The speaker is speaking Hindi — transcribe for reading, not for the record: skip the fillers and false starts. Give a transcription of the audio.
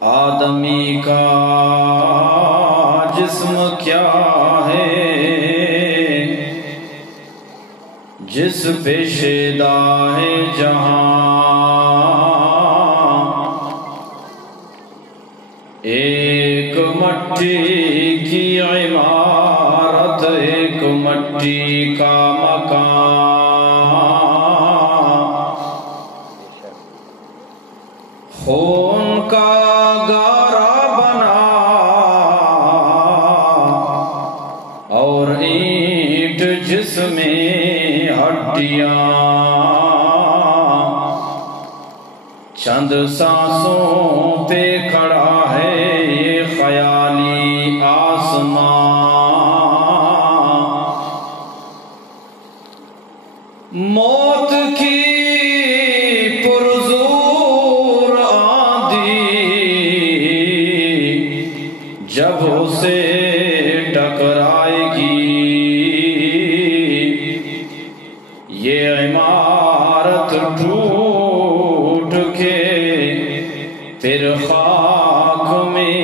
आदमी का जिस्म क्या है जिस पे शेदा है जहां। एक मट्टी की इमारत, एक मट्टी का मकान, खून का गारा बना और ईंट जिसमें हड्डियां, चंद सांसों पे खड़ा है ये ख्याली आसमां। मौत की पुरजोर आंधी जब उसे टकराएगी, ये इमारत टूट के फिर खाक में